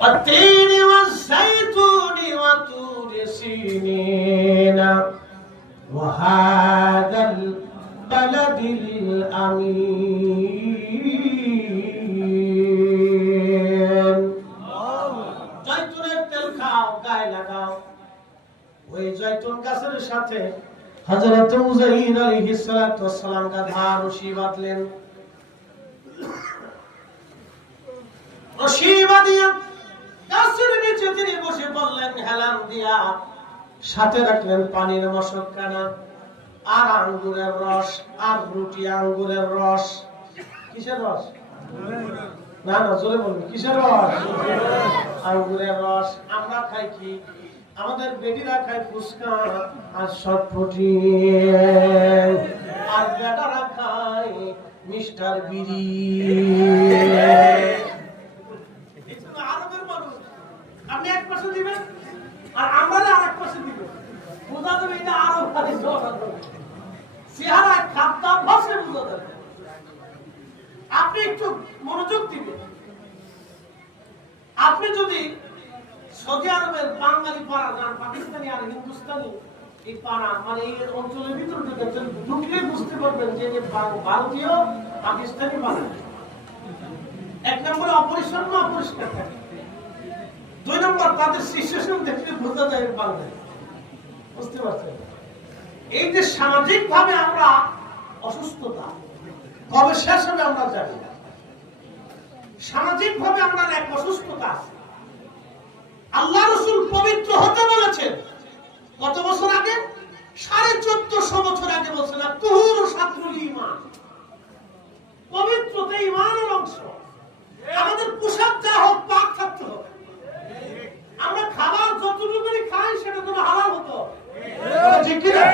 والتين والزيتون وطور سينين وهذا البلد الأمين জয়তুনের তেল খাও গায়ে লাগাও ওই জয়তুন গাছের সাথে হযরত উযাইর আলাইহিস সালাতু ওয়াস সালাম গাধা রশি বাঁধলেন রশি বাঁধিয়া গাছের নিচে তিনি বসে বললেন হেলান দিয়া সাথে রাখলেন পানির মশকখানা আর আঙ্গুরের রস আর রুটি আঙ্গুরের রস কিসের রস না না জোরে বলুন কিসের রস আঙ্গুরের রস আমরা খাই কি আমাদের বেটিরা খায় ফুচকা আর চটপটি আর বেটারা খায় মিস্টার বিড়ি আরবের মানুষ আপনি এক পাশে দিবেন আর আমরা আরেক পাশে দিব বোঝা যাবে এটা আরব চেহারা খাদ্যা ভাষে বোঝা যাবে আপনি একটু মনোযোগ দিবেন আপনি যদি সৌদি আরবের বাঙালি পাড়া যান পাকিস্তানি আর হিন্দুস্তানি এই পাড়া মানে এই অঞ্চলের ভিতরে ঢুকলে বুঝতে পারবেন যে ভারতীয় পাকিস্তানি বাঙালি এক নম্বরে অপরিচ্ছন্ন অপরিষ্কার থাকে দুই নম্বর তাদের সিচুয়েশন দেখলে বোঝা যায় বাঙালি বুঝতে পারছেন এই যে সামাজিক ভাবে আমরা অসুস্থতা কবে শেষ হবে আমরা জানি না সামাজিক ভাবে আমরা এক অসুস্থতা আছে আল্লাহ রাসূল পবিত্র হতে বলেছেন কত বছর আগে 1450 বছর আগে বলছেন তুহুরু শাতরুল ঈমান পবিত্রতা ঈমানের অংশ আমাদের পোশাক যা হোক পাক থাকতে হবে আমরা খাবার যতটুকুই খাই সেটা যেন হালাল হতো ঠিক কি না